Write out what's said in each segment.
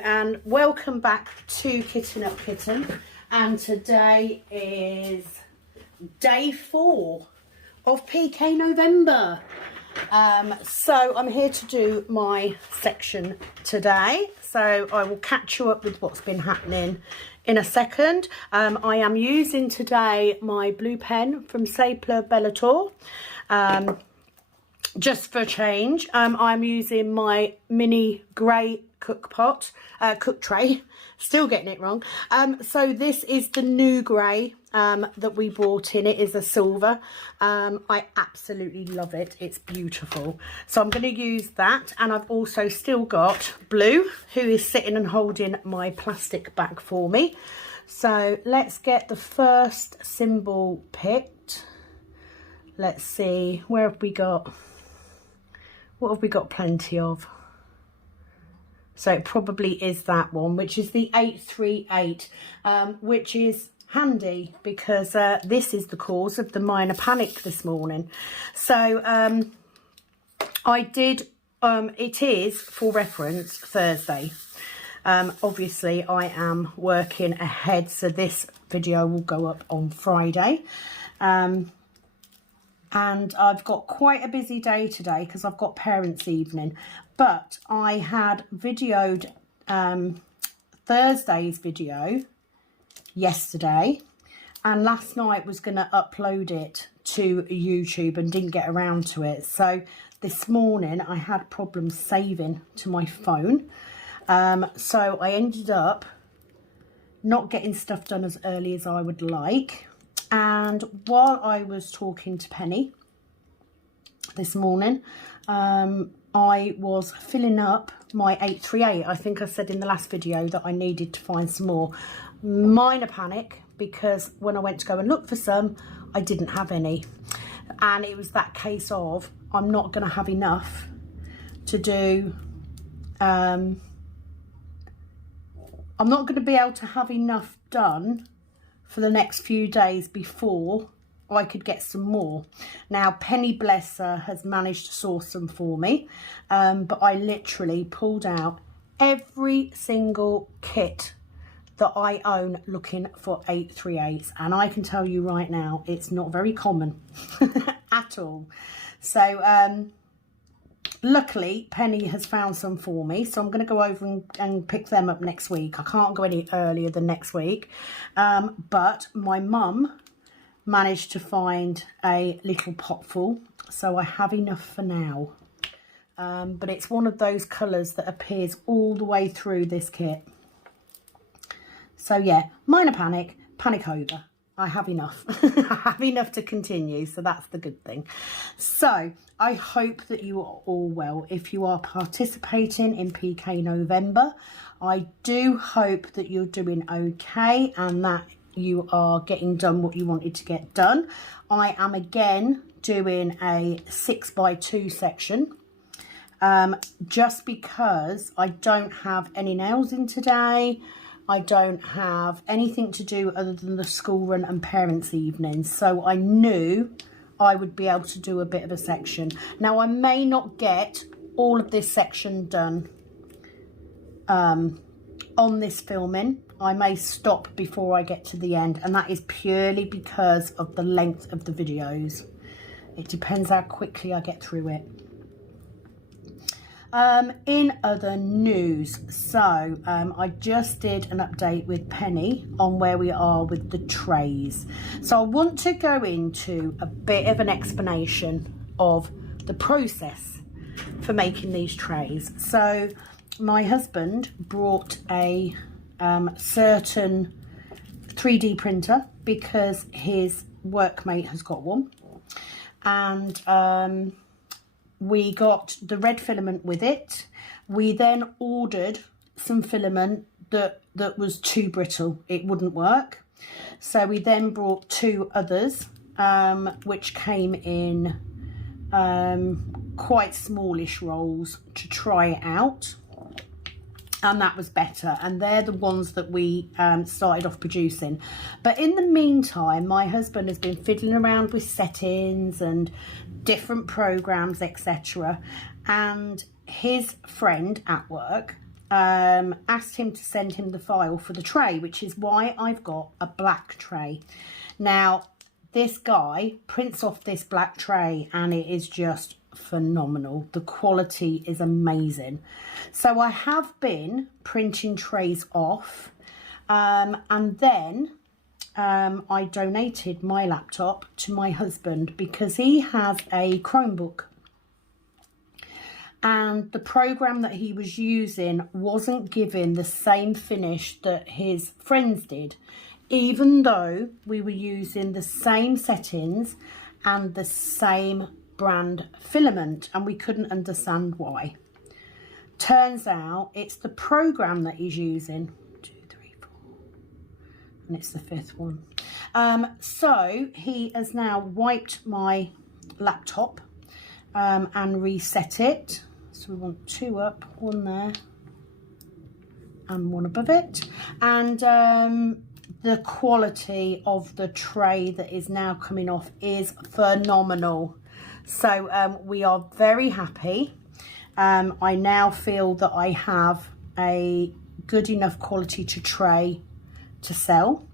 and welcome back to Kitten Up Kitten, and today is day 4 of PK November. So I'm here to do my section today, so I will catch you up with what's been happening in a second. I am using today my blue pen from Sapler Bellator. Just for a change, I'm using my mini grey cook tray, still getting it wrong. So this is the new grey that we bought in. It is a silver. I absolutely love it. It's beautiful. So I'm going to use that, and I've also still got blue, who is sitting and holding my plastic bag for me. So let's get the first symbol picked. Let's see, where have we got? What have we got plenty of? So it probably is that one, which is the 838, which is handy because this is the cause of the minor panic this morning. So I did, it is, for reference, Thursday. Obviously I am working ahead, so this video will go up on Friday. And I've got quite a busy day today because I've got parents' evening. But I had videoed Thursday's video yesterday, and last night was going to upload it to YouTube and didn't get around to it. So this morning I had problems saving to my phone. So I ended up not getting stuff done as early as I would like. And while I was talking to Penny this morning, I was filling up my 838. I think I said in the last video that I needed to find some more. Minor panic, because when I went to go and look for some, I didn't have any. And it was that case of, I'm not going to have enough to do, I'm not going to be able to have enough done for the next few days before I could get some more. Now Penny, bless her, has managed to source some for me, but I literally pulled out every single kit that I own looking for 838s, and I can tell you right now it's not very common at all. So luckily Penny has found some for me, so I'm going to go over and pick them up next week. I can't go any earlier than next week, but my mum managed to find a little pot full, so I have enough for now. But it's one of those colours that appears all the way through this kit. So yeah, minor panic, panic over. I have enough. I have enough to continue, so that's the good thing. So I hope that you are all well. If you are participating in PK November, I do hope that you're doing okay and that you are getting done what you wanted to get done. I am again doing a 6x2 section, just because I don't have any nails in today. I don't have anything to do other than the school run and parents' evening. So I knew I would be able to do a bit of a section. Now I may not get all of this section done on this filming. I may stop before I get to the end, and that is purely because of the length of the videos. It depends how quickly I get through it. In other news, so I just did an update with Penny on where we are with the trays. So I want to go into a bit of an explanation of the process for making these trays. So my husband brought a certain 3D printer because his workmate has got one, and we got the red filament with it. We then ordered some filament that was too brittle, it wouldn't work, so we then brought 2 others which came in quite smallish rolls to try it out, and that was better, and they're the ones that we started off producing. But in the meantime, my husband has been fiddling around with settings and different programs, etc., and his friend at work asked him to send him the file for the tray, which is why I've got a black tray. Now, this guy prints off this black tray and it is just phenomenal. The quality is amazing. So I have been printing trays off, and then I donated my laptop to my husband because he has a Chromebook. And the program that he was using wasn't giving the same finish that his friends did, even though we were using the same settings and the same brand filament, and we couldn't understand why. Turns out it's the program that he's using. 2, 3, 4, and it's the 5th one. So he has now wiped my laptop and reset it. So we want 2 up, 1 there and 1 above it. And the quality of the tray that is now coming off is phenomenal. So we are very happy. I now feel that I have a good enough quality tray to sell.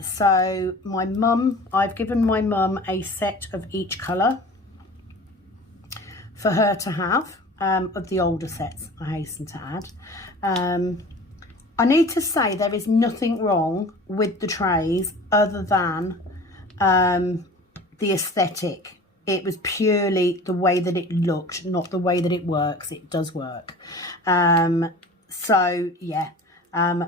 So my mum, I've given my mum a set of each colour for her to have, of the older sets, I hasten to add. I need to say there is nothing wrong with the trays other than the aesthetic. It was purely the way that it looked, not the way that it works. It does work. So yeah,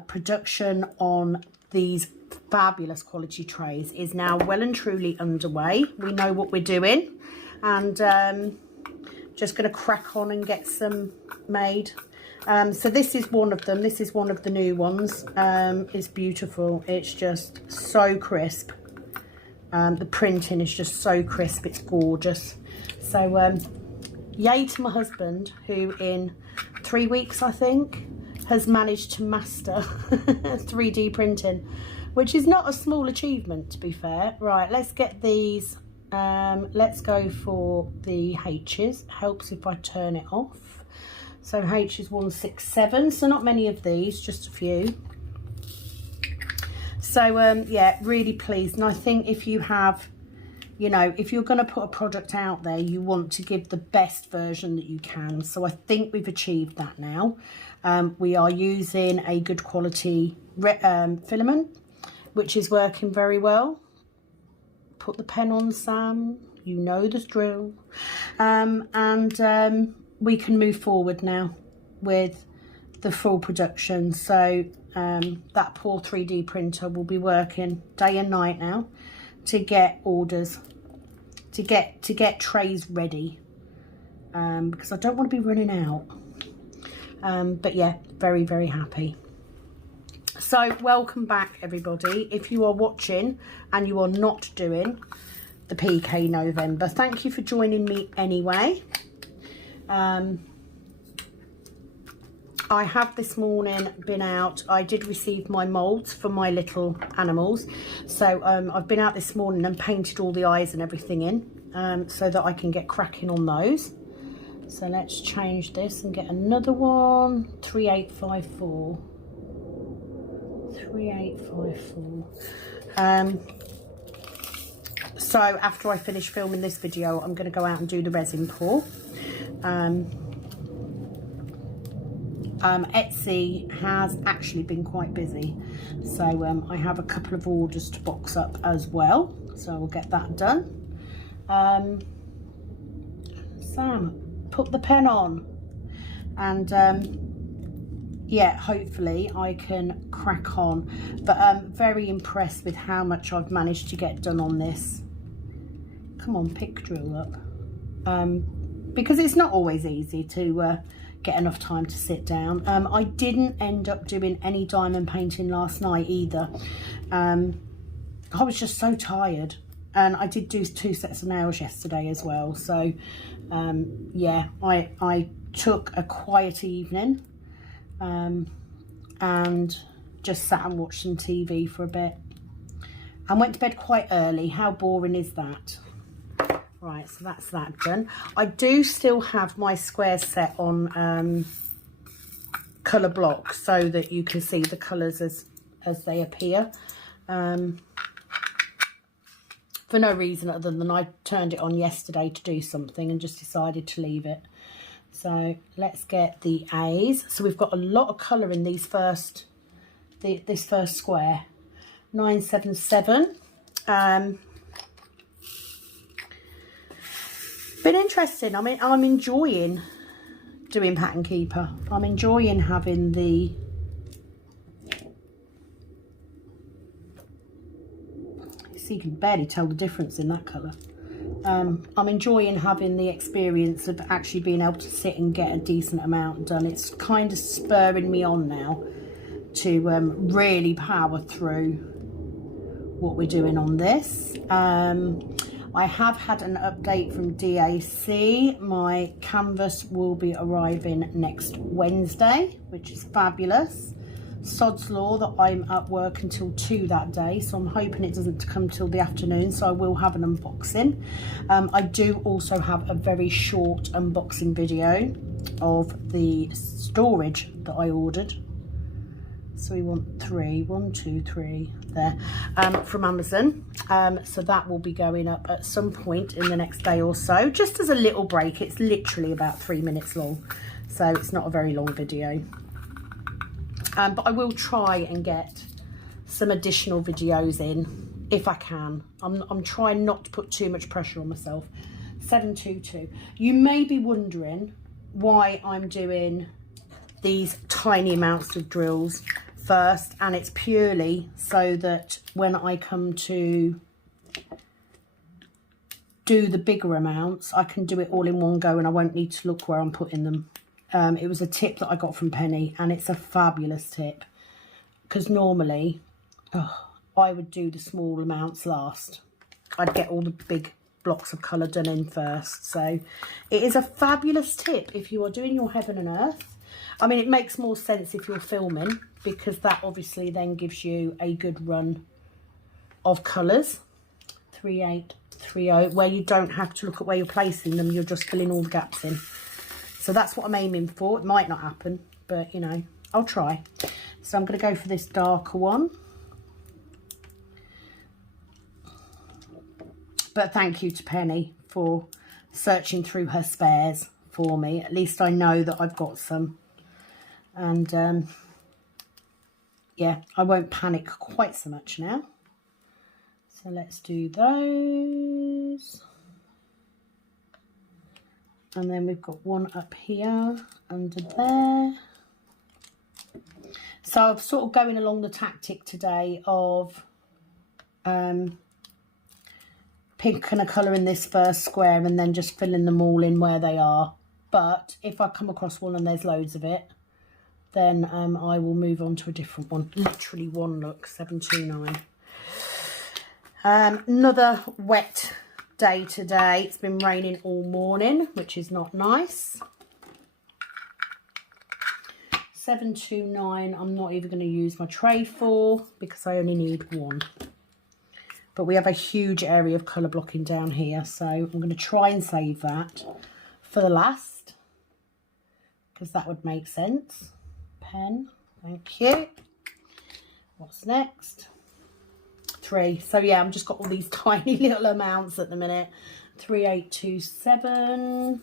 production on these fabulous quality trays is now well and truly underway. We know what we're doing, and just going to crack on and get some made. So this is one of them. This is one of the new ones. It's beautiful. It's just so crisp. The printing is just so crisp. It's gorgeous. So yay to my husband, who in 3 weeks, I think, has managed to master 3D printing, which is not a small achievement, to be fair. Right, let's get these. Let's go for the H's. Helps if I turn it off. So H is 167, so not many of these, just a few. So yeah, really pleased. And I think if you have, you know, if you're going to put a product out there, you want to give the best version that you can. So I think we've achieved that now. We are using a good quality filament, which is working very well. Put the pen on, Sam. You know the drill. And we can move forward now with the full production. So that poor 3D printer will be working day and night now to get orders, to get trays ready, because I don't want to be running out. But yeah, very, very happy. So welcome back, everybody. If you are watching and you are not doing the PK November, thank you for joining me anyway. I have this morning been out. I did receive my moulds for my little animals. So I've been out this morning and painted all the eyes and everything in, so that I can get cracking on those. So let's change this and get another one. 3854. 3854. So after I finish filming this video, I'm going to go out and do the resin pour. Etsy has actually been quite busy, so I have a couple of orders to box up as well, so I will get that done. Sam, put the pen on, and yeah, hopefully I can crack on. But I'm very impressed with how much I've managed to get done on this. Come on, pick drill up, because it's not always easy to get enough time to sit down. I didn't end up doing any diamond painting last night either. I was just so tired, and I did do 2 sets of nails yesterday as well. So yeah, I took a quiet evening and just sat and watched some TV for a bit and went to bed quite early. How boring is that? Right, so that's that done. I do still have my square set on colour block so that you can see the colours as they appear. For no reason other than I turned it on yesterday to do something and just decided to leave it. So let's get the A's. So we've got a lot of colour in these this first square. 977. Been interesting. I mean, I'm enjoying doing Pattern Keeper. I'm enjoying having the so you can barely tell the difference in that colour. I'm enjoying having the experience of actually being able to sit and get a decent amount done. It's kind of spurring me on now to really power through what we're doing on this. I have had an update from DAC. My canvas will be arriving next Wednesday, which is fabulous. Sod's law that I'm at work until 2 that day, so I'm hoping it doesn't come till the afternoon, so I will have an unboxing. I do also have a very short unboxing video of the storage that I ordered. So we want 3, 1, 2, 3 there, from Amazon. So that will be going up at some point in the next day or so, just as a little break. It's literally about 3 minutes long, so it's not a very long video. But I will try and get some additional videos in if I can. I'm trying not to put too much pressure on myself. 722. You may be wondering why I'm doing these tiny amounts of drills first, and it's purely so that when I come to do the bigger amounts, I can do it all in one go and I won't need to look where I'm putting them. It was a tip that I got from Penny, and it's a fabulous tip, because normally I would do the small amounts last. I'd get all the big blocks of colour done in first. So it is a fabulous tip if you are doing your heaven and earth. I mean, it makes more sense if you're filming, because that obviously then gives you a good run of colours. 3830, where you don't have to look at where you're placing them, you're just filling all the gaps in. So that's what I'm aiming for. It might not happen, but you know, I'll try. So I'm going to go for this darker one. But thank you to Penny for searching through her spares for me. At least I know that I've got some. And yeah, I won't panic quite so much now. So let's do those. And then we've got one up here under there. So I'm sort of going along the tactic today of picking a colour in this first square and then just filling them all in where they are. But if I come across one and there's loads of it, then I will move on to a different one. Literally one look, 729. Another wet day today. It's been raining all morning, which is not nice. 729 I'm not even going to use my tray for, because I only need one. But we have a huge area of colour blocking down here, so I'm going to try and save that for the last, because that would make sense. Pen, thank you. What's next? 3. So yeah, I've just got all these tiny little amounts at the minute. 3827.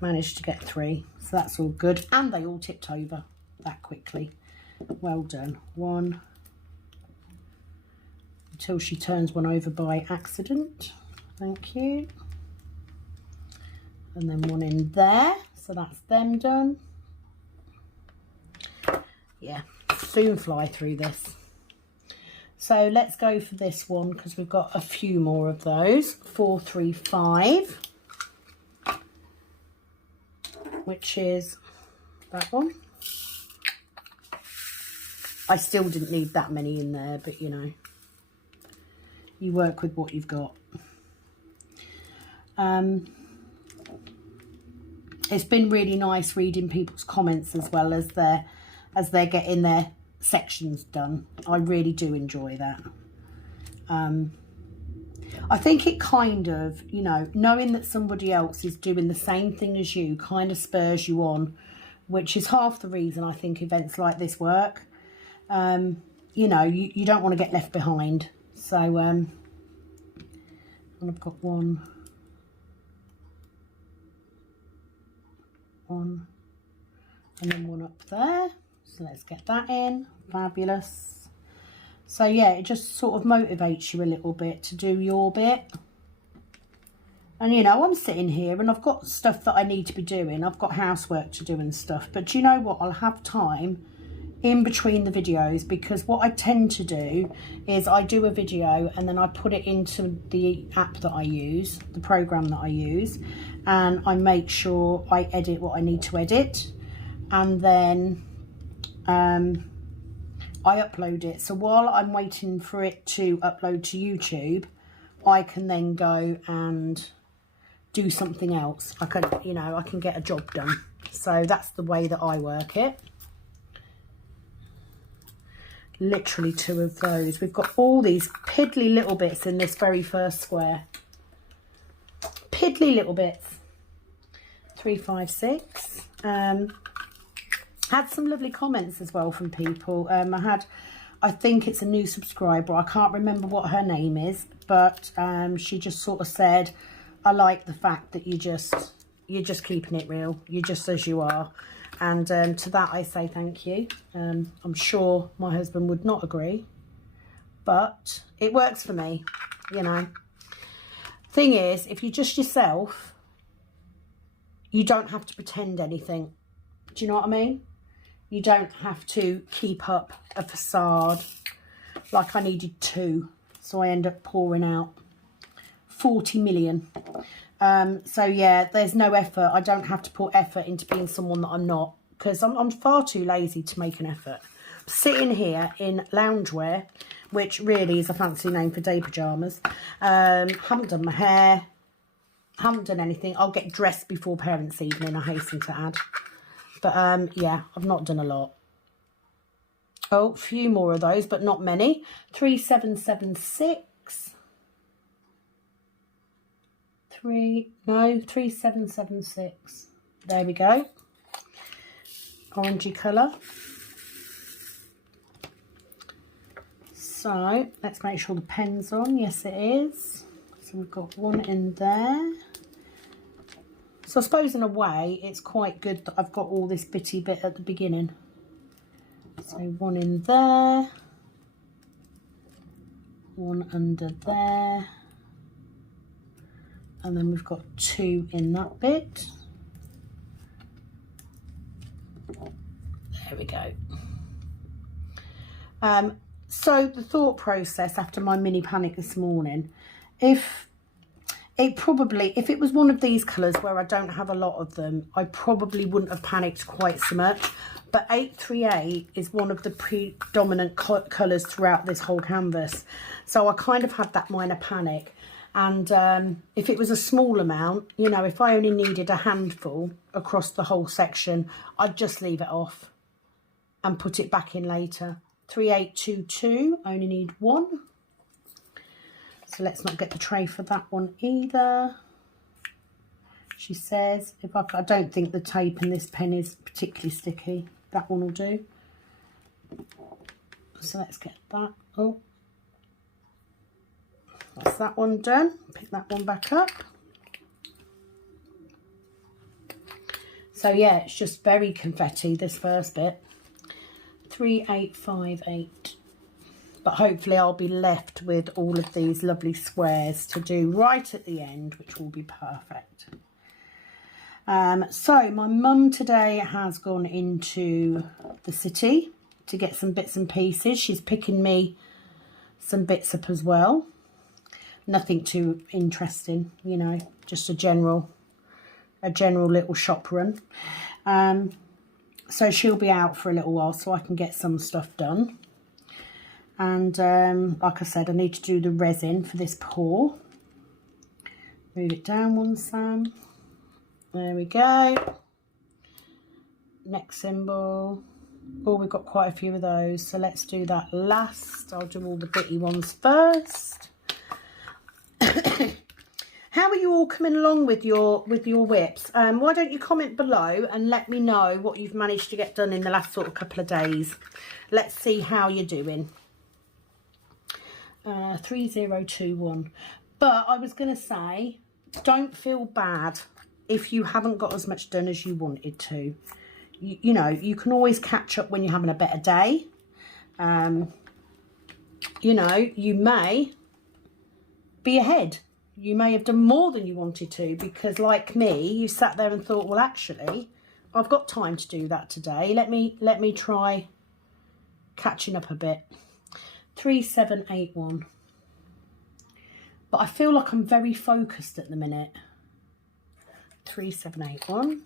Managed to get 3, so that's all good. And they all tipped over that quickly. Well done. 1. Until she turns one over by accident. Thank you. And then 1 in there, so that's them done. Yeah, soon fly through this. So let's go for this one, because we've got a few more of those. 435, which is that one. I still didn't need that many in there, but you know, you work with what you've got. It's been really nice reading people's comments as well as they're getting their sections done. I really do enjoy that. I think it kind of, you know, knowing that somebody else is doing the same thing as you kind of spurs you on, which is half the reason I think events like this work. You know, you don't want to get left behind. So, and I've got one, and then one up there. So let's get that in. Fabulous. So yeah, it just sort of motivates you a little bit to do your bit. And you know, I'm sitting here and I've got stuff that I need to be doing. I've got housework to do and stuff. But do you know what? I'll have time in between the videos, because what I tend to do is I do a video and then I put it into the app that I use, the program that I use, and I make sure I edit what I need to edit, and then I upload it. So while I'm waiting for it to upload to YouTube, I can then go and do something else. I can, you know, I can get a job done. So that's the way that I work it. Literally 2 of those. We've got all these piddly little bits in this very first square. Piddly little bits. 3, 5, 6. Had some lovely comments as well from people. I think it's a new subscriber. I can't remember what her name is, but she just sort of said, I like the fact that you're just keeping it real. You're just as you are. And to that I say thank you. I'm sure my husband would not agree, but it works for me, you know. Thing is, if you're just yourself, you don't have to pretend anything. Do you know what I mean? You don't have to keep up a facade like I needed to. So I end up pouring out 40 million. So yeah, there's no effort. I don't have to put effort into being someone that I'm not, because I'm far too lazy to make an effort. I'm sitting here in loungewear, which really is a fancy name for day pyjamas. Haven't done my hair, haven't done anything. I'll get dressed before parents' evening, I hasten to add. But yeah, I've not done a lot. Oh, a few more of those, but not many. 3776. 3776. There we go. Orangey colour. So let's make sure the pen's on. Yes, it is. So we've got one in there. So I suppose in a way it's quite good that I've got all this bitty bit at the beginning. So one in there. One under there. And then we've got 2 in that bit. There we go. So the thought process after my mini panic this morning, if it was one of these colours where I don't have a lot of them, I probably wouldn't have panicked quite so much. But 838 is one of the predominant colours throughout this whole canvas. So I kind of had that minor panic. And if it was a small amount, you know, if I only needed a handful across the whole section, I'd just leave it off and put it back in later. 3822, only need 1. So let's not get the tray for that one either. She says, I don't think the tape in this pen is particularly sticky. That one will do. So let's get that. Oh. That's that one done. Pick that one back up. So yeah, it's just very confetti, this first bit. 3858. But hopefully I'll be left with all of these lovely squares to do right at the end, which will be perfect. So my mum today has gone into the city to get some bits and pieces. She's picking me some bits up as well. Nothing too interesting, you know, just a general little shop run. So she'll be out for a little while so I can get some stuff done. And like I said, I need to do the resin for this pour. Move it down one, Sam. There we go. Next symbol. Oh, we've got quite a few of those. So let's do that last. I'll do all the bitty ones first. How are you all coming along with your whips? Why don't you comment below and let me know what you've managed to get done in the last sort of couple of days. Let's see how you're doing. 3021. But I was going to say, don't feel bad if you haven't got as much done as you wanted to. You know, you can always catch up when you're having a better day. You know, you may be ahead. You may have done more than you wanted to, because like me, you sat there and thought, well, actually, I've got time to do that today. Let me try catching up a bit. 3781. But I feel like I'm very focused at the minute. 3781.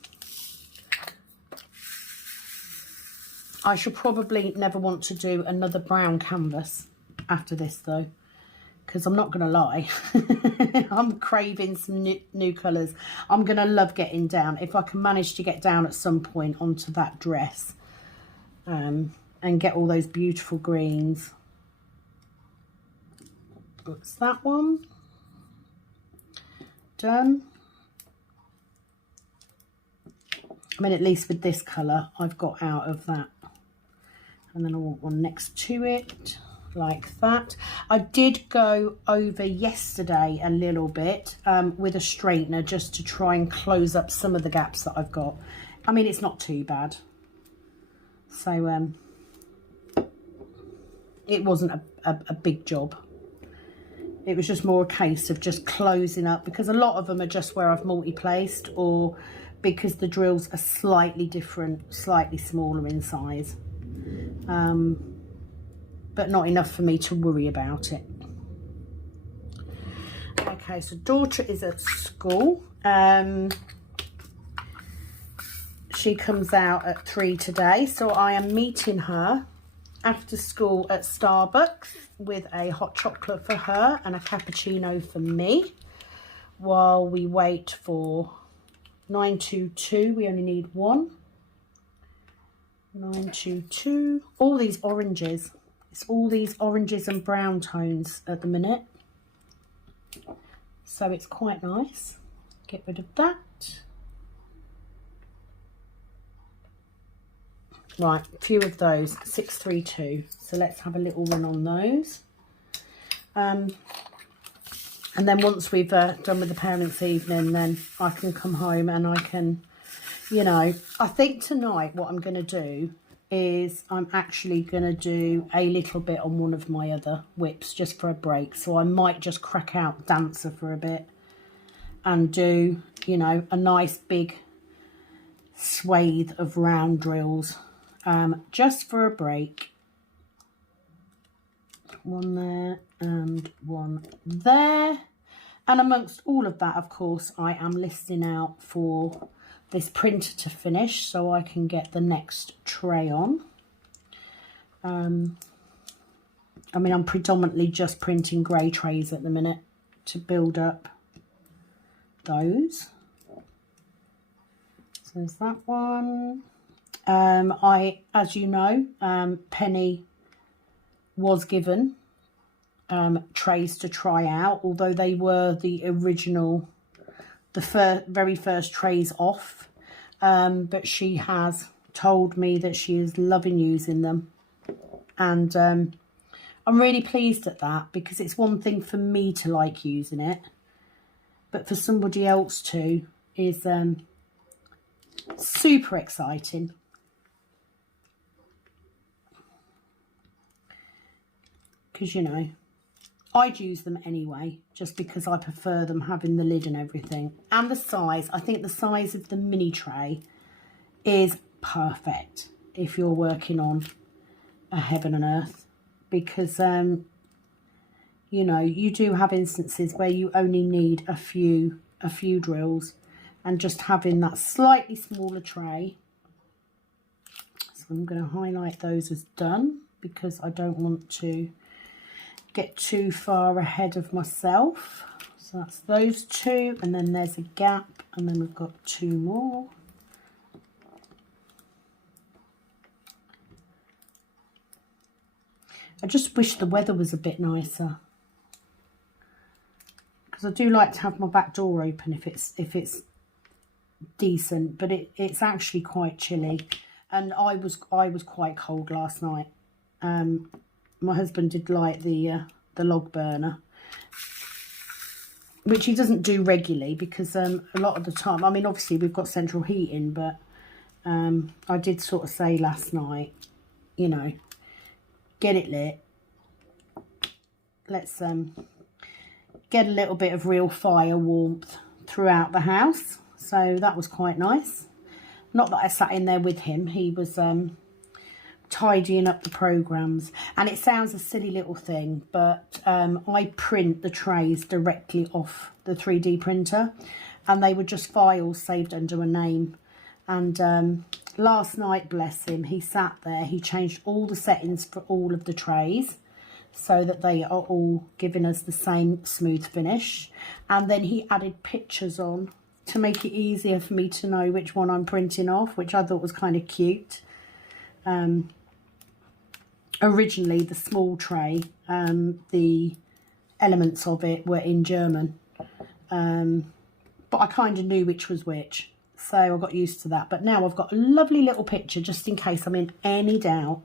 I should probably never want to do another brown canvas after this though, because I'm not going to lie. I'm craving some new colours. I'm going to love getting down, if I can manage to get down at some point onto that dress, and get all those beautiful greens. What's that one? Done. I mean, at least with this colour, I've got out of that. And then I want one next to it, like that. I did go over yesterday a little bit with a straightener, just to try and close up some of the gaps that I've got. I mean, it's not too bad. So it wasn't a big job. It was just more a case of just closing up, because a lot of them are just where I've multi-placed, or because the drills are slightly different, slightly smaller in size. But not enough for me to worry about it. Okay, so daughter is at school. She comes out at 3 today, so I am meeting her after school at Starbucks with a hot chocolate for her and a cappuccino for me, while we wait for 922. We only need one. 922. All these oranges. It's all these oranges and brown tones at the minute, so it's quite nice. Get rid of that. Right, a few of those. 632. So let's have a little run on those. And then once we've done with the parents' evening, then I can come home and I can, you know, I think tonight what I'm going to do is I'm actually going to do a little bit on one of my other whips, just for a break. So I might just crack out Dancer for a bit and do, you know, a nice big swathe of round drills, just for a break. One there and one there. And amongst all of that, of course, I am listing out for this printer to finish so I can get the next tray on. I mean, I'm predominantly just printing grey trays at the minute to build up those. So there's that one. As you know, Penny was given trays to try out, although they were the original, the very first trays off, but she has told me that she is loving using them, and I'm really pleased at that, because it's one thing for me to like using it, but for somebody else to is super exciting. Because, you know, I'd use them anyway, just because I prefer them having the lid and everything. And the size, I think the size of the mini tray is perfect if you're working on a heaven and earth. Because, you know, you do have instances where you only need a few drills, and just having that slightly smaller tray. So I'm going to highlight those as done, because I don't want to get too far ahead of myself. So that's those two, and then there's a gap, and then we've got two more. I just wish the weather was a bit nicer, because I do like to have my back door open if it's decent, but it's actually quite chilly, and I was quite cold last night. My husband did light the log burner, which he doesn't do regularly because a lot of the time, I mean, obviously we've got central heating, but I did sort of say last night, you know, get it lit. Let's get a little bit of real fire warmth throughout the house. So that was quite nice. Not that I sat in there with him. He was tidying up the programs. And it sounds a silly little thing, but I print the trays directly off the 3D printer. And they were just files saved under a name. And last night, bless him, he sat there. He changed all the settings for all of the trays, so that they are all giving us the same smooth finish. And then he added pictures on to make it easier for me to know which one I'm printing off, which I thought was kind of cute. Originally, the small tray, the elements of it were in German. But I kind of knew which was which, so I got used to that. But now I've got a lovely little picture, just in case I'm in any doubt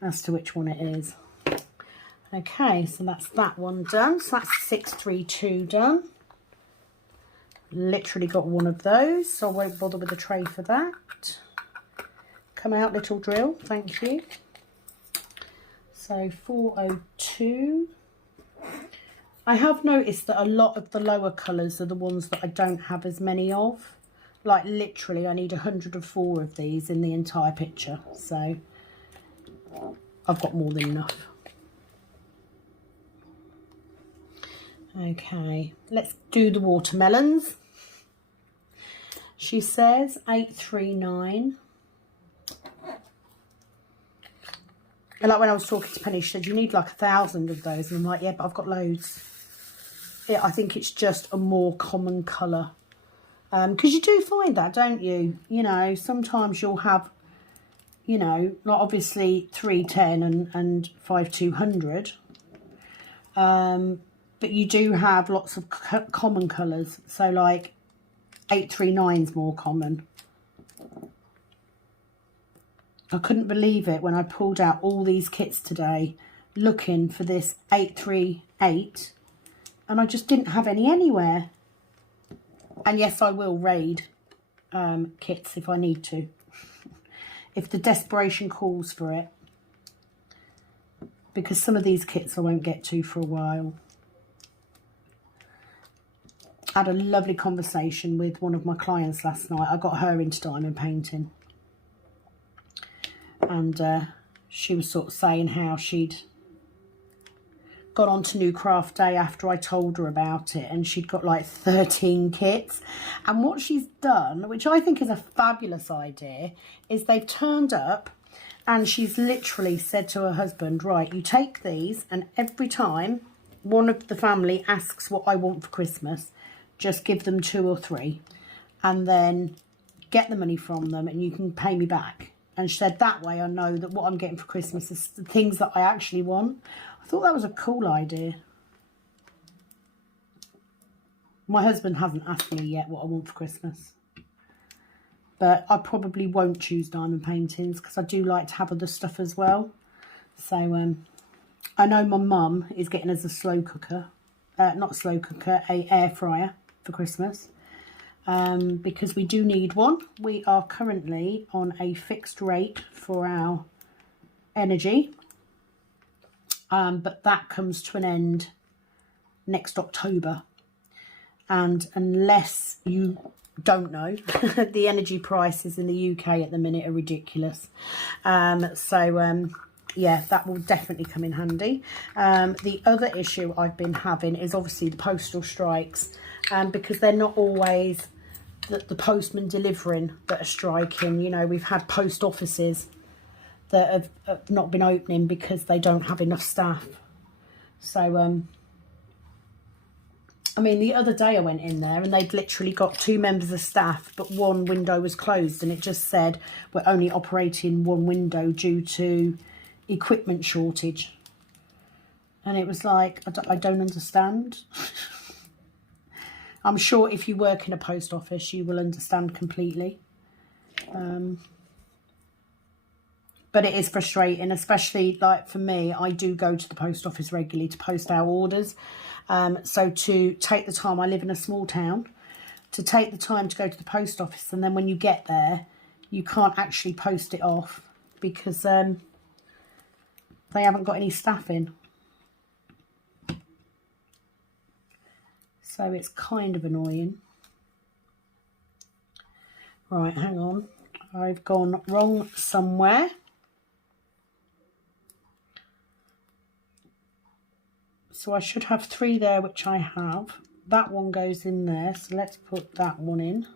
as to which one it is. Okay, so that's that one done. So that's 632 done. Literally got one of those, so I won't bother with the tray for that. Come out, little drill, thank you. So 402. I have noticed that a lot of the lower colours are the ones that I don't have as many of. Like literally I need 104 of these in the entire picture, so I've got more than enough. Okay, let's do the watermelons. She says 839. And like when I was talking to Penny, she said, you need like 1,000 of those. And I'm like, yeah, but I've got loads. Yeah, I think it's just a more common colour. Because you do find that, don't you? You know, sometimes you'll have, you know, like obviously 310 and 5200. But you do have lots of common colours. So like 839 is more common. I couldn't believe it when I pulled out all these kits today looking for this 838 and I just didn't have any anywhere. And yes, I will raid kits if I need to, if the desperation calls for it, because some of these kits I won't get to for a while. I had a lovely conversation with one of my clients last night. I got her into diamond painting. And she was sort of saying how she'd got on to New Craft Day after I told her about it. And she'd got like 13 kits. And what she's done, which I think is a fabulous idea, is they've turned up and she's literally said to her husband, right, you take these and every time one of the family asks what I want for Christmas, just give them 2 or 3 and then get the money from them and you can pay me back. And she said that way I know that what I'm getting for Christmas is the things that I actually want. I thought that was a cool idea. My husband hasn't asked me yet what I want for Christmas. But I probably won't choose diamond paintings because I do like to have other stuff as well. So I know my mum is getting us a slow cooker. Not slow cooker, a air fryer for Christmas. Because we do need one. We are currently on a fixed rate for our energy. But that comes to an end next October. And unless you don't know, the energy prices in the UK at the minute are ridiculous. Yeah, that will definitely come in handy. The other issue I've been having is obviously the postal strikes, because they're not always the postman delivering that are striking. You know, we've had post offices that have not been opening because they don't have enough staff. So, I mean, the other day I went in there and they'd literally got 2 members of staff, but one window was closed and it just said, we're only operating one window due to equipment shortage. And it was like, I don't understand. I'm sure if you work in a post office, you will understand completely. But it is frustrating, especially like for me, I do go to the post office regularly to post our orders. So to take the time, I live in a small town, to take the time to go to the post office, and then when you get there, you can't actually post it off because they haven't got any staff in. So it's kind of annoying. Right, hang on. I've gone wrong somewhere. So I should have 3 there, which I have. That one goes in there, so let's put that one in.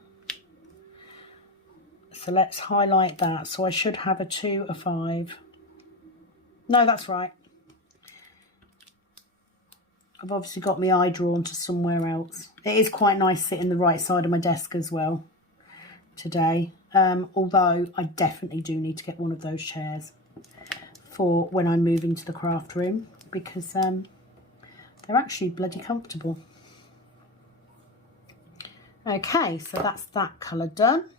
So let's highlight that. So I should have a 2, a 5. No, that's right. I've obviously got my eye drawn to somewhere else. It is quite nice sitting the right side of my desk as well today. Although I definitely do need to get one of those chairs for when I move into the craft room, because they're actually bloody comfortable. Okay, so that's that colour done.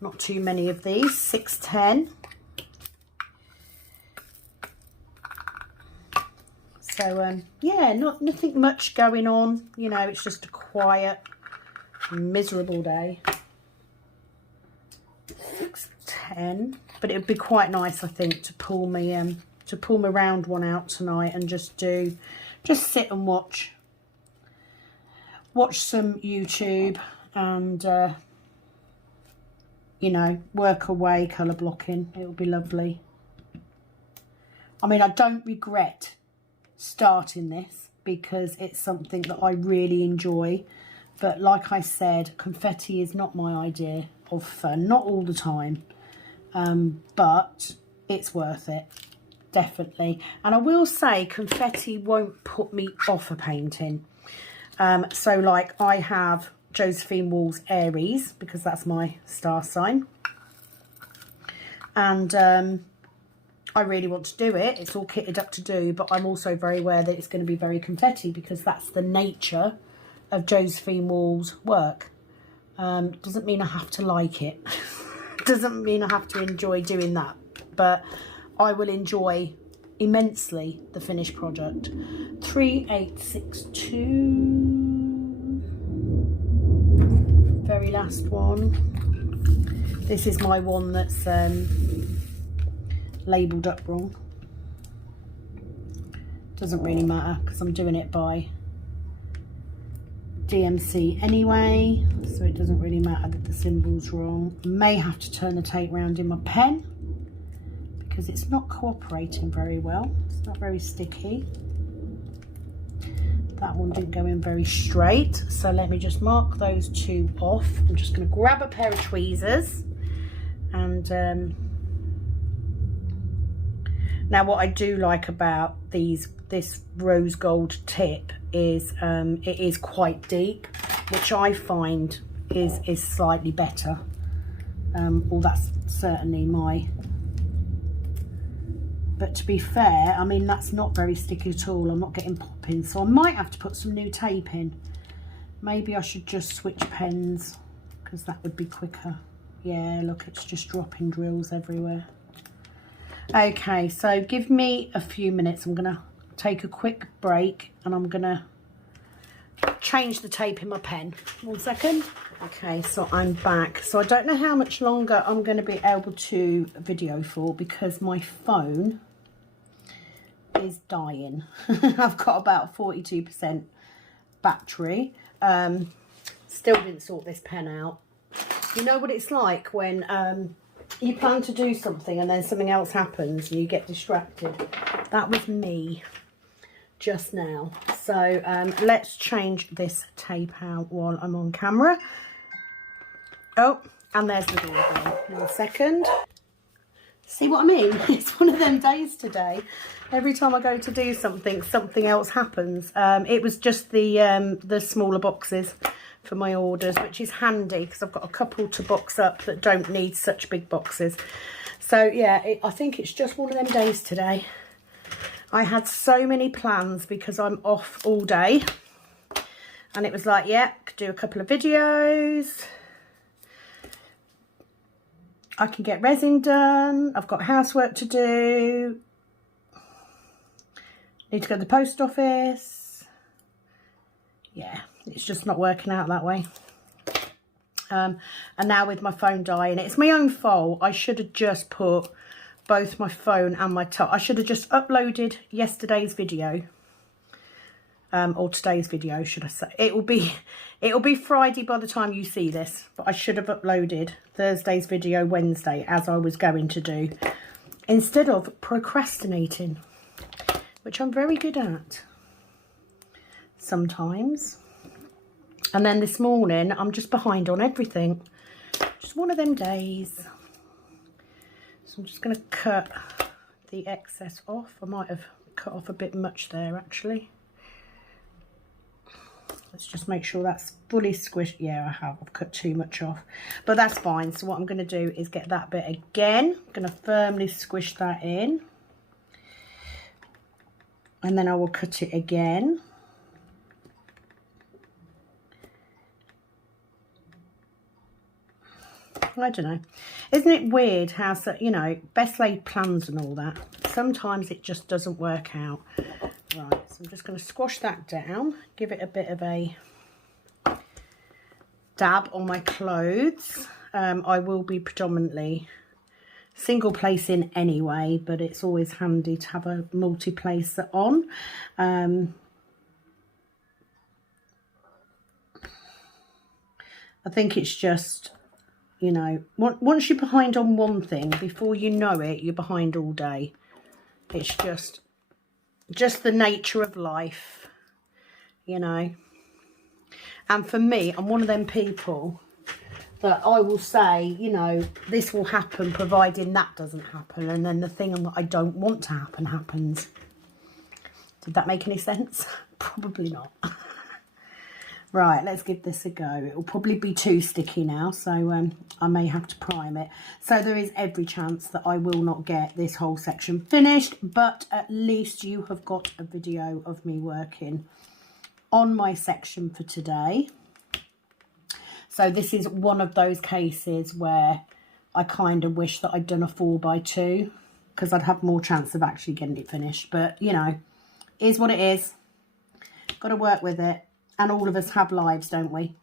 Not too many of these, 610. So, yeah, nothing much going on. You know, it's just a quiet, miserable day. 610. But it would be quite nice, I think, to pull my round one out tonight and just sit and watch some YouTube and you know, work away colour blocking. It will be lovely. I mean, I don't regret starting this because it's something that I really enjoy, but like I said, confetti is not my idea of fun, not all the time, but it's worth it, definitely. And I will say confetti won't put me off a painting. So like I have Josephine Wall's Aries, because that's my star sign, and I really want to do it. It's all kitted up to do, but I'm also very aware that it's going to be very confetti because that's the nature of Josephine Wall's work. Doesn't mean I have to like it. Doesn't mean I have to enjoy doing that, but I will enjoy immensely the finished product. 3862, very last one. This is my one that's labelled up wrong. Doesn't really matter because I'm doing it by DMC anyway, so it doesn't really matter that the symbol's wrong. May have to turn the tape round in my pen because it's not cooperating very well. It's not very sticky. That one didn't go in very straight, so let me just mark those 2 off. I'm just going to grab a pair of tweezers and now what I do like about this rose gold tip is it is quite deep, which I find is slightly better. Well, that's certainly but to be fair, I mean, that's not very sticky at all. I'm not getting popping, so I might have to put some new tape in. Maybe I should just switch pens because that would be quicker. Yeah, look, it's just dropping drills everywhere. Okay, so give me a few minutes. I'm gonna take a quick break and I'm gonna change the tape in my pen. 1 second. Okay, so I'm back. So I don't know how much longer I'm going to be able to video for because my phone is dying. I've got about 42% battery. Still didn't sort this pen out. You know what it's like when you plan to do something and then something else happens and you get distracted. That was me just now. So let's change this tape out while I'm on camera. Oh, and there's the doorbell. 1 second. See what I mean? It's one of them days today. Every time I go to do something, something else happens. It was just the smaller boxes for my orders, which is handy because I've got a couple to box up that don't need such big boxes. So yeah, I think it's just one of them days today. I had so many plans because I'm off all day. And it was like, yeah, could do a couple of videos. I can get resin done. I've got housework to do. Need to go to the post office. Yeah, it's just not working out that way. And now with my phone dying, it's my own fault. I should have just put both my phone and my I should have just uploaded yesterday's video. Or today's video, should I say. It'll be Friday by the time you see this, but I should have uploaded Thursday's video Wednesday, as I was going to do, instead of procrastinating, which I'm very good at sometimes. And then this morning I'm just behind on everything, just one of them days. So I'm just going to cut the excess off. I might have cut off a bit much there actually. Let's just make sure that's fully squished. Yeah, I have. I've cut too much off. But that's fine. So what I'm going to do is get that bit again. I'm going to firmly squish that in. And then I will cut it again. I don't know. Isn't it weird how, you know, best laid plans and all that, sometimes it just doesn't work out. Right, so I'm just going to squash that down, give it a bit of a dab on my clothes. I will be predominantly single placing anyway, but it's always handy to have a multi-placer on. I think it's just, you know, once you're behind on one thing, before you know it, you're behind all day. It's just the nature of life, you know. And for me, I'm one of them people that I will say, you know, this will happen providing that doesn't happen, and then the thing that I don't want to happen happens. Did that make any sense? Probably not. Right, let's give this a go. It will probably be too sticky now, so I may have to prime it. So there is every chance that I will not get this whole section finished, but at least you have got a video of me working on my section for today. So this is one of those cases where I kind of wish that I'd done a 4x2, because I'd have more chance of actually getting it finished. But, you know, it is what it is. Got to work with it. And all of us have lives, don't we?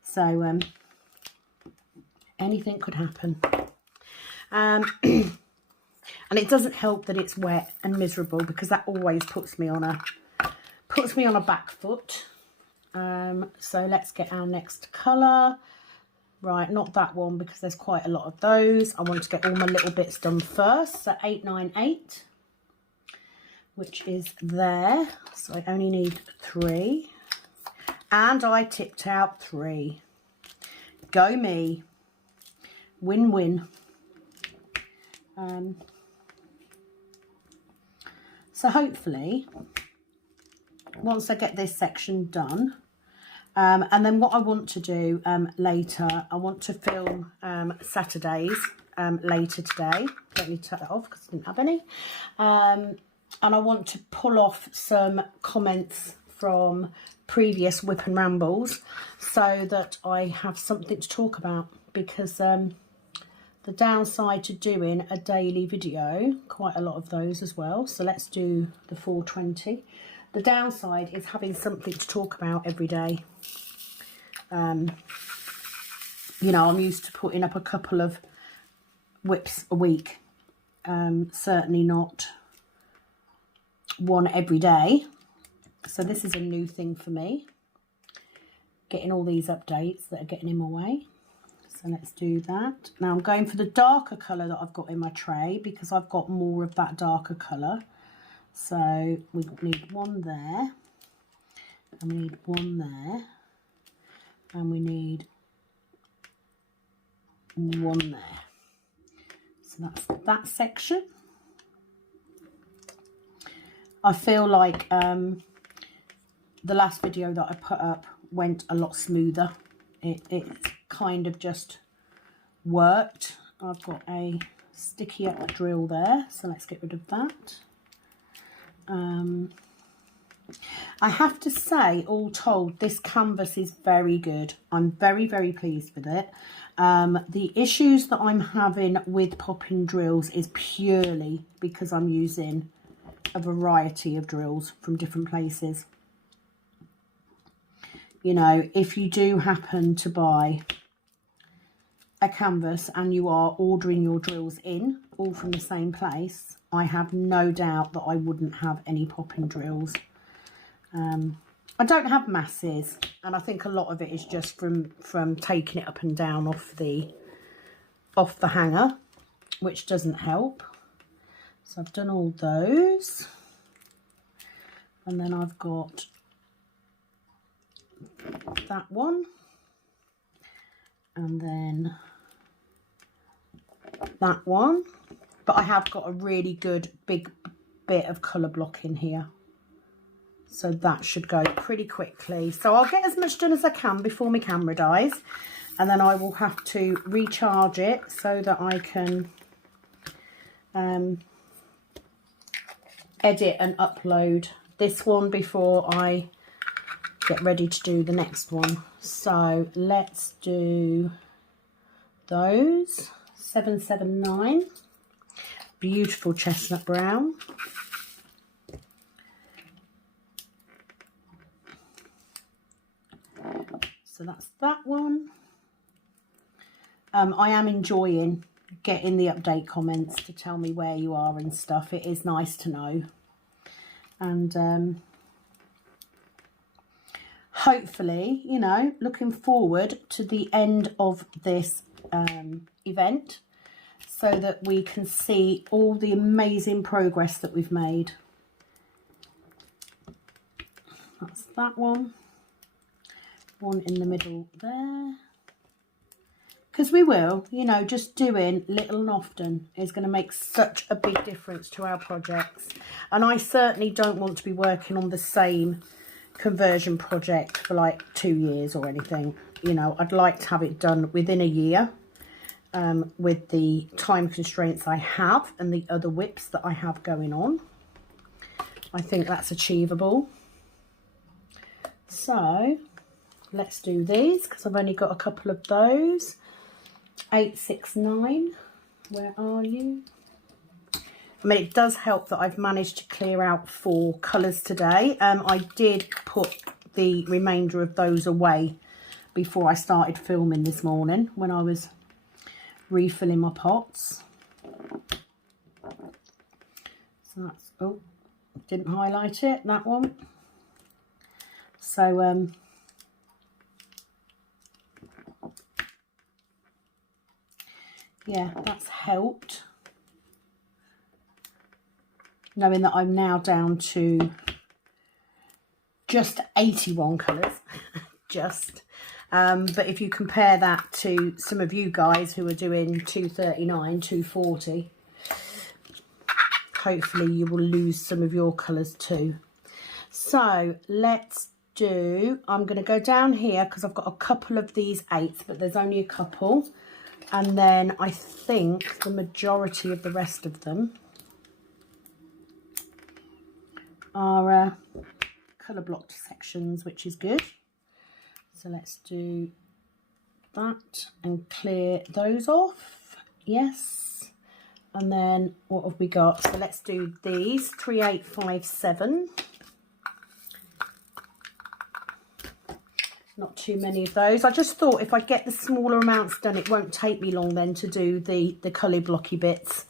So anything could happen. And it doesn't help that it's wet and miserable, because that always puts me on a back foot. So let's get our next colour. Right, not that one, because there's quite a lot of those. I want to get all my little bits done first. So 898, which is there. So I only need 3. And I tipped out 3. Go me. Win-win. So hopefully, once I get this section done, and then what I want to do later, I want to film Saturdays later today. Let me take that off because I didn't have any. And I want to pull off some comments from previous Whip and Rambles, so that I have something to talk about, because the downside to doing a daily video, quite a lot of those as well, so let's do the 420. The downside is having something to talk about every day. You know, I'm used to putting up a couple of whips a week, certainly not one every day. So this is a new thing for me, getting all these updates that are getting in my way. So let's do that. Now I'm going for the darker colour that I've got in my tray, because I've got more of that darker colour. So we need one there, and we need one there, and we need one there. So that's that section. I feel like the last video that I put up went a lot smoother. It kind of just worked. I've got a sticky up drill there, so let's get rid of that. I have to say, all told, this canvas is very good. I'm very, very pleased with it. The issues that I'm having with popping drills is purely because I'm using a variety of drills from different places. You know, if you do happen to buy a canvas and you are ordering your drills in all from the same place, I have no doubt that I wouldn't have any popping drills. I don't have masses, and I think a lot of it is just from taking it up and down off the hanger, which doesn't help. So I've done all those, and then I've got that one, and then that one, but I have got a really good big bit of colour block in here, so that should go pretty quickly. So I'll get as much done as I can before my camera dies, and then I will have to recharge it so that I can edit and upload this one before I get ready to do the next one. So let's do those. 779, beautiful chestnut brown. So that's that one. I am enjoying getting the update comments to tell me where you are and stuff. It is nice to know. And hopefully, you know, looking forward to the end of this event so that we can see all the amazing progress that we've made. That's that one. One in the middle there. Because we will, you know, just doing little and often is going to make such a big difference to our projects. And I certainly don't want to be working on the same conversion project for like 2 years or anything. You know, I'd like to have it done within a year with the time constraints I have and the other whips that I have going on. I think that's achievable. So let's do these because I've only got a couple of those. 869, where are you? I mean, it does help that I've managed to clear out 4 colours today. I did put the remainder of those away before I started filming this morning when I was refilling my pots. So that's, oh, didn't highlight it, that one. So, yeah, that's helped. Knowing that I'm now down to just 81 colours, just. But if you compare that to some of you guys who are doing 239, 240, hopefully you will lose some of your colours too. So let's do, I'm going to go down here because I've got a couple of these 8s, but there's only a couple. And then I think the majority of the rest of them are colour blocked sections, which is good. So let's do that and clear those off. Yes. And then what have we got? So let's do these 3857. Not too many of those. I just thought if I get the smaller amounts done, it won't take me long then to do the colour blocky bits.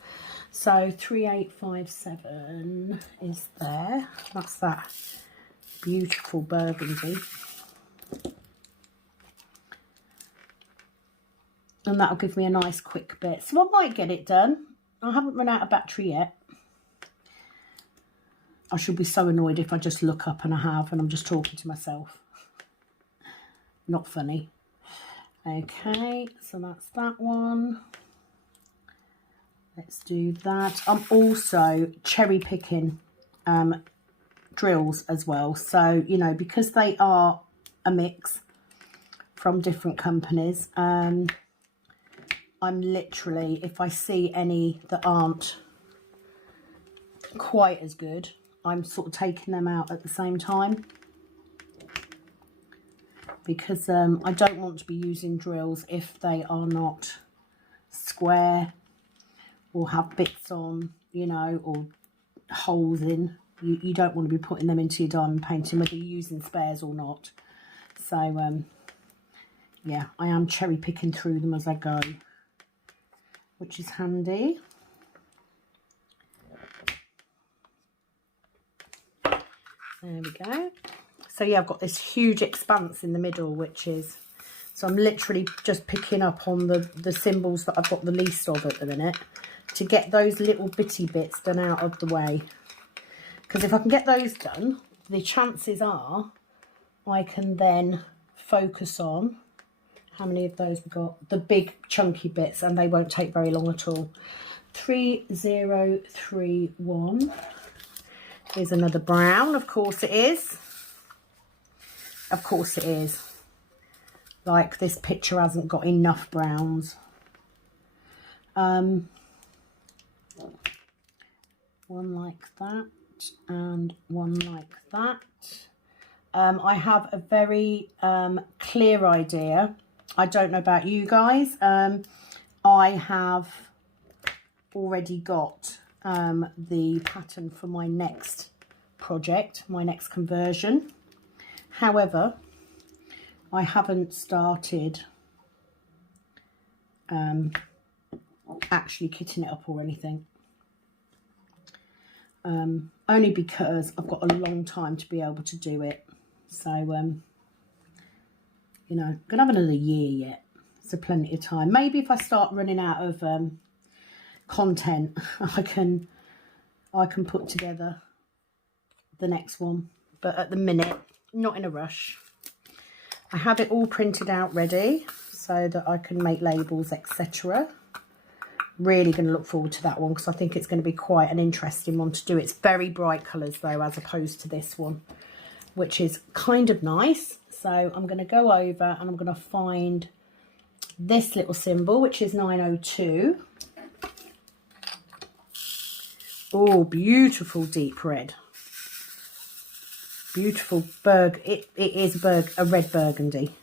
So 3857 is there. That's that beautiful burgundy. And that'll give me a nice quick bit. So I might get it done. I haven't run out of battery yet. I should be so annoyed if I just look up and I have and I'm just talking to myself. Not funny. Okay, so that's that one. Let's do that. I'm also cherry picking drills as well. So, you know, because they are a mix from different companies, I'm literally, if I see any that aren't quite as good, I'm sort of taking them out at the same time, because I don't want to be using drills if they are not square or have bits on, you know, or holes in. You don't want to be putting them into your diamond painting, whether you're using spares or not. So yeah, I am cherry picking through them as I go, which is handy. There we go. So yeah, I've got this huge expanse in the middle, which is, so I'm literally just picking up on the symbols that I've got the least of at the minute, to get those little bitty bits done out of the way. Because if I can get those done, the chances are I can then focus on, how many of those we've got? The big chunky bits, and they won't take very long at all. 3031. Here's another brown. Of course it is. Of course it is. Like, this picture hasn't got enough browns. One like that, and one like that. I have a very clear idea. I don't know about you guys. I have already got the pattern for my next project, my next conversion. However, I haven't started actually kitting it up or anything. Only because I've got a long time to be able to do it. So, you know, I'm going to have another year yet. So plenty of time. Maybe if I start running out of content, I can put together the next one. But at the minute, not in a rush. I have it all printed out ready so that I can make labels, etc. Really going to look forward to that one, because I think it's going to be quite an interesting one to do. It's very bright colours though, as opposed to this one, which is kind of nice. So I'm going to go over and I'm going to find this little symbol, which is 902. Oh, beautiful deep red. Beautiful it is a red burgundy.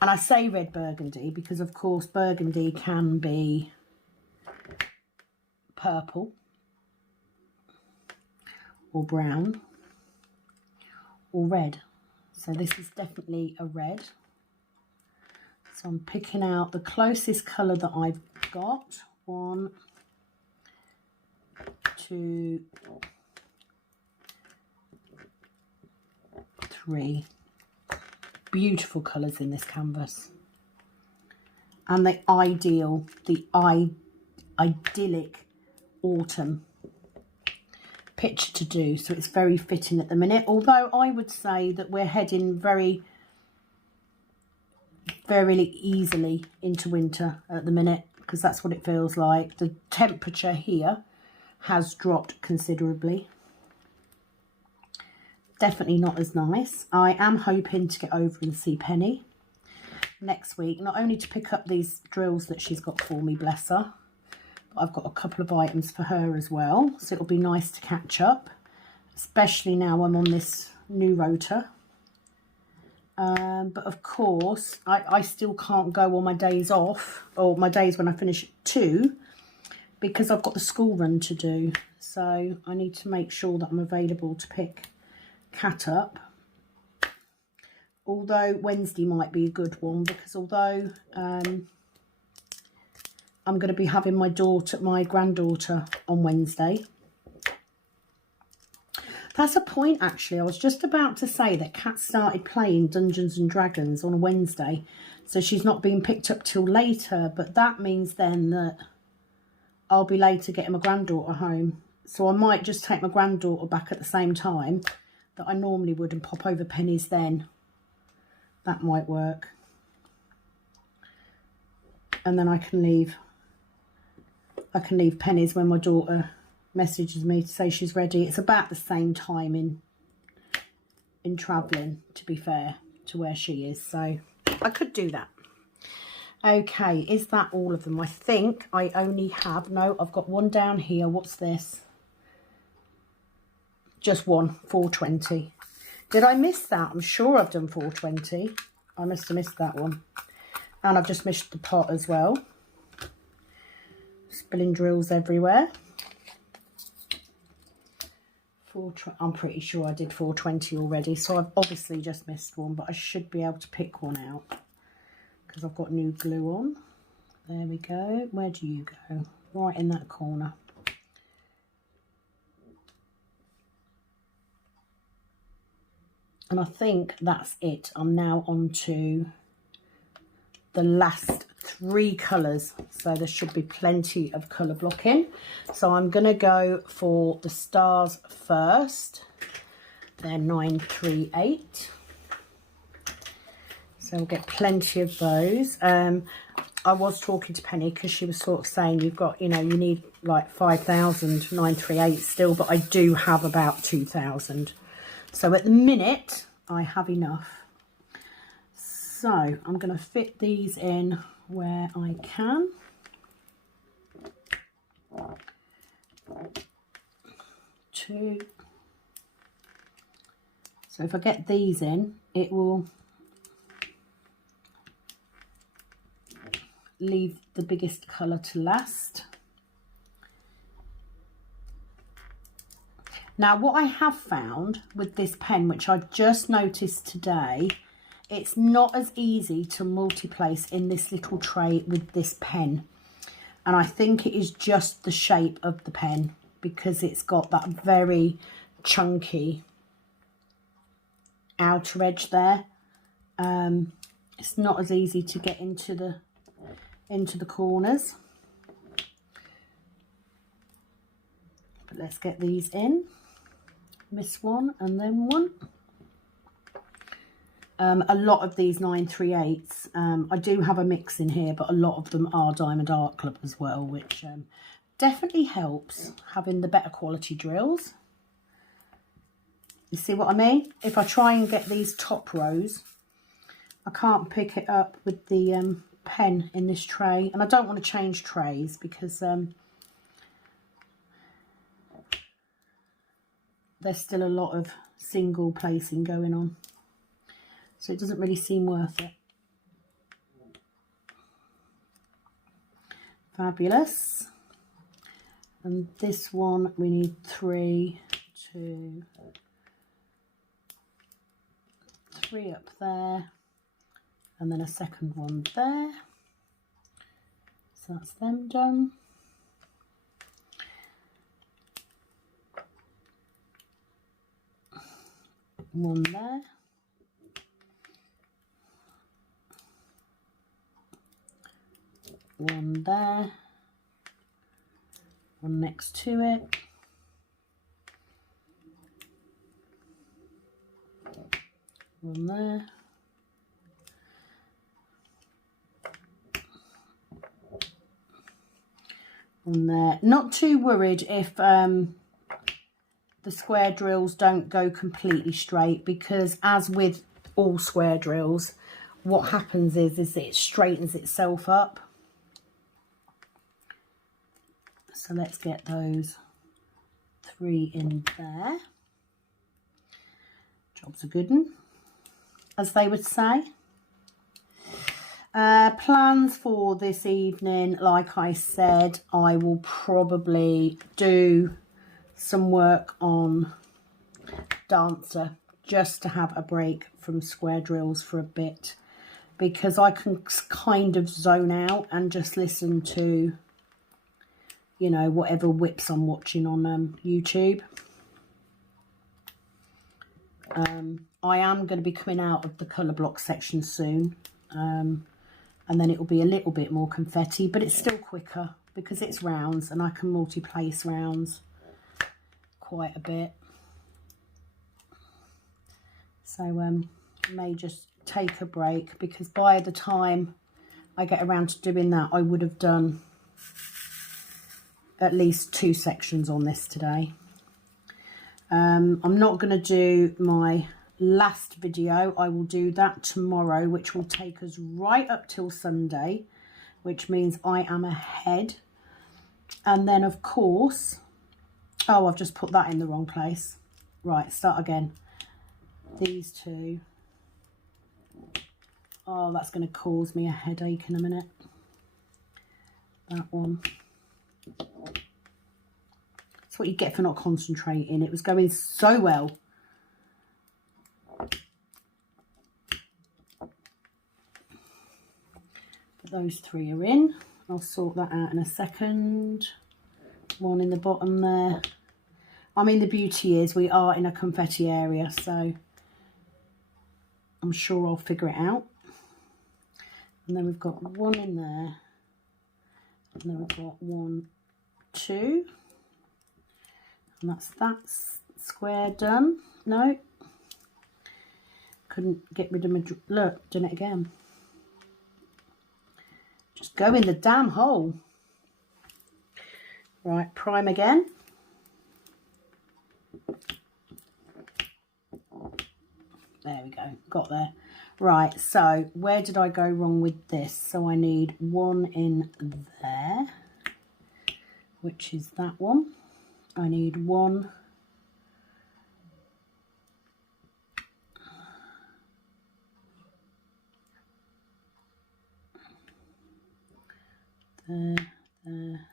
And I say red burgundy because, of course, burgundy can be purple or brown or red. So this is definitely a red. So I'm picking out the closest colour that I've got. 1, 2, 3. Beautiful colours in this canvas. And the idyllic autumn picture to do, so it's very fitting at the minute. Although I would say that we're heading very easily into winter at the minute, because that's what it feels like. The temperature here has dropped considerably. Definitely not as nice. I am hoping to get over and see Penny next week, not only to pick up these drills that she's got for me, bless her, but I've got a couple of items for her as well, so it'll be nice to catch up, especially now I'm on this new rota. But of course I still can't go on my days off, or my days when I finish at 2, because I've got the school run to do. So I need to make sure that I'm available to pick Cat up. Although Wednesday might be a good one, because although I'm going to be having my granddaughter on Wednesday. That's a point, actually. I was just about to say that Kat started playing Dungeons and Dragons on a Wednesday, so she's not being picked up till later, but that means then that I'll be later getting my granddaughter home. So I might just take my granddaughter back at the same time that I normally would and pop over Penny's then. That might work. And then I can leave Penny's when my daughter messages me to say she's ready. It's about the same time in travelling, to be fair, to where she is. So I could do that. Okay, is that all of them? I think I only have, no, I've got one down here. What's this? just one, 420. Did I miss that? I'm sure I've done 420. I must have missed that one. And I've just missed the pot as well. Spilling drills everywhere. I'm pretty sure I did 420 already, so I've obviously just missed one, but I should be able to pick one out because I've got new glue on. There we go. Where do you go? Right in that corner. And I think that's it. I'm now on to the last 3 colours, so there should be plenty of colour blocking. So I'm going to go for the stars first. They're 938, so we'll get plenty of those. I was talking to Penny because she was sort of saying you've got, you know, you need like 5,000 938 still, but I do have about 2,000. So at the minute I have enough. So I'm going to fit these in where I can. Two. So if I get these in, it will leave the biggest colour to last. Now what I have found with this pen, which I just noticed today, it's not as easy to multi-place in this little tray with this pen. And I think it is just the shape of the pen, because it's got that very chunky outer edge there. It's not as easy to get into the corners. But let's get these in. This one and then one. A lot of these 938s, I do have a mix in here, but a lot of them are Diamond Art Club as well, which definitely helps having the better quality drills. You see what I mean? If I try and get these top rows, I can't pick it up with the pen in this tray. And I don't want to change trays because there's still a lot of single placing going on. So it doesn't really seem worth it. Fabulous. And this one we need 3, 2, 3 up there, and then a second one there. So that's them done. One there. One there, one next to it, one there, one there. Not too worried if the square drills don't go completely straight, because as with all square drills, what happens is it straightens itself up. So let's get those 3 in there. Job's a good one, as they would say. Plans for this evening, like I said, I will probably do some work on Dancer just to have a break from square drills for a bit, because I can kind of zone out and just listen to, you know, whatever whips I'm watching on YouTube. I am going to be coming out of the colour block section soon, and then it will be a little bit more confetti, but it's still quicker because it's rounds and I can multi-place rounds quite a bit. So may just take a break, because by the time I get around to doing that, I would have done at least 2 sections on this today. I'm not going to do my last video. I will do that tomorrow, which will take us right up till Sunday, which means I am ahead. And then of course, oh, I've just put that in the wrong place. Right, start again. These two. Oh, that's going to cause me a headache in a minute. That one. That's what you get for not concentrating. It was going so well. But those three are in. I'll sort that out in a second. One in the bottom there. I mean, the beauty is we are in a confetti area, so I'm sure I'll figure it out. And then we've got one in there. And then we've got 1, 2. And that's that square done. No. Couldn't get rid of my... Look, done it again. Just go in the damn hole. Right, prime again. There we go, got there. Right, so where did I go wrong with this? So I need one in there, which is that one. I need one there, there,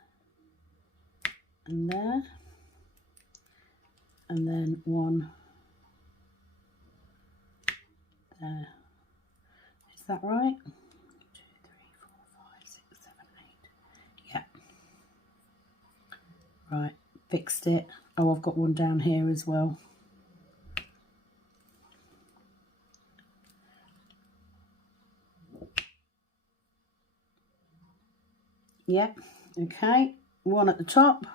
and there, and then one there. Is that right? 1, 2, 3, 4, 5, 6, 7, 8. Yeah. Right, fixed it. Oh, I've got one down here as well. Yeah, okay. One at the top.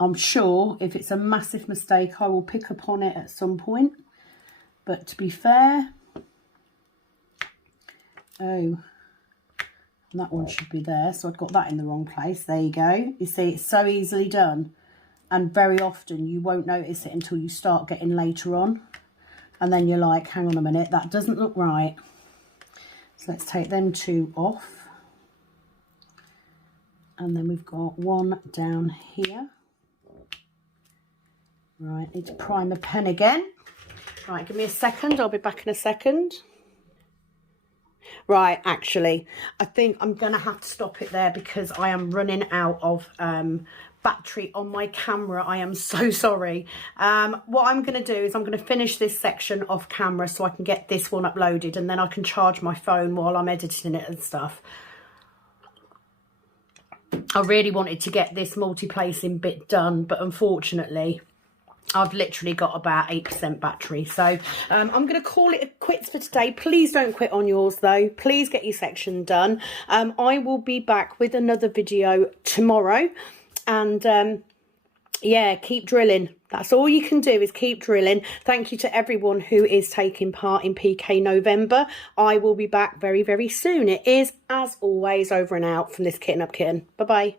I'm sure if it's a massive mistake, I will pick up on it at some point. But to be fair, oh, that one should be there. So I've got that in the wrong place. There you go. You see, it's so easily done. And very often you won't notice it until you start getting later on. And then you're like, hang on a minute, that doesn't look right. So let's take them two off. And then we've got one down here. Right, need to prime the pen again. Right, give me a second. I'll be back in a second. Right, actually, I think I'm going to have to stop it there because I am running out of battery on my camera. I am so sorry. What I'm going to do is I'm going to finish this section off camera so I can get this one uploaded, and then I can charge my phone while I'm editing it and stuff. I really wanted to get this multi-placing bit done, but unfortunately I've literally got about 8% battery. So I'm going to call it quits for today. Please don't quit on yours though. Please get your section done. I will be back with another video tomorrow. And yeah, keep drilling. That's all you can do is keep drilling. Thank you to everyone who is taking part in PK November. I will be back very, very soon. It is, as always, over and out from this Kitten Up Kitten. Bye-bye.